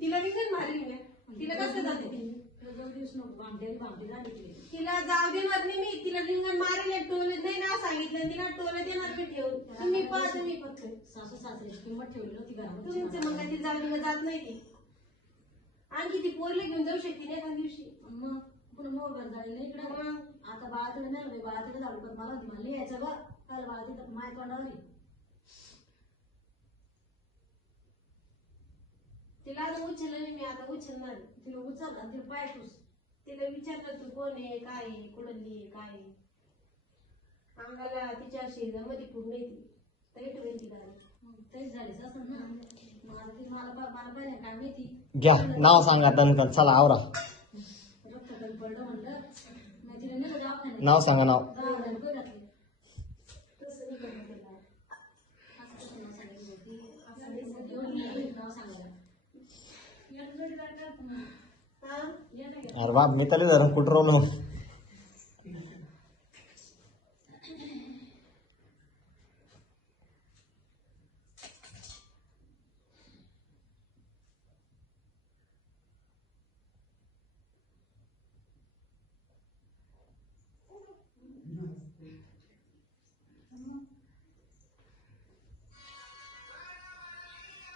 तिला विकत मारली मी तिला कसं जाते तिला जाऊ देणार नाही मी तिला रिंगण मारेल टोले नाही ना सांगितलं तिला टोले देणार मी ठेवून तुम्ही पाहत मी फक्त सासू सासऱ्याची किंमत ठेवली होती घरामध्ये तुमचं मग ती जाऊ जात नाही ती आणखी ती पोरले घेऊन जाऊ शकते नाही एका दिवशी मग पुन्हा मोबाईल झाले नाही इकडे मग आता बाळाकडे नाही बाळाकडे झालं पण मला म्हणले यायचं ग काल बाळा तिथं माय तोंडावर तिला उचललं मी आता उचलणार तिला उचल आणि तिला पाय ठूस तिला विचारलं तू कोण आहे काय आहे कुठली आहे काय आहे अंगाला तिच्या शेजामध्ये पूर्ण येते तैट होईल ती तेच झालेच असं ना मला पाहिजे काय माहिती घ्या नाव सांगा दणकन चला आवरा रक्त कमी पडलं म्हणलं नाही तिला नाही दवाखान्यात नाव सांगा नाव तसं नाही करणार नाव सांगायला अरे बाप मी तरी धरून कुठं रोलो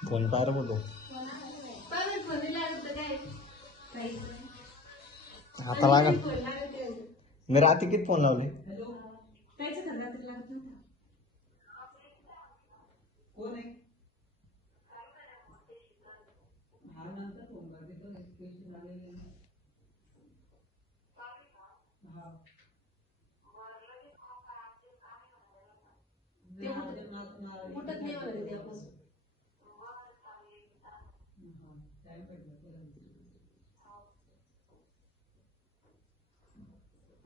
फोन काय बोलतो आता लागल मी रात्री किती फोन लावले कुठत नाही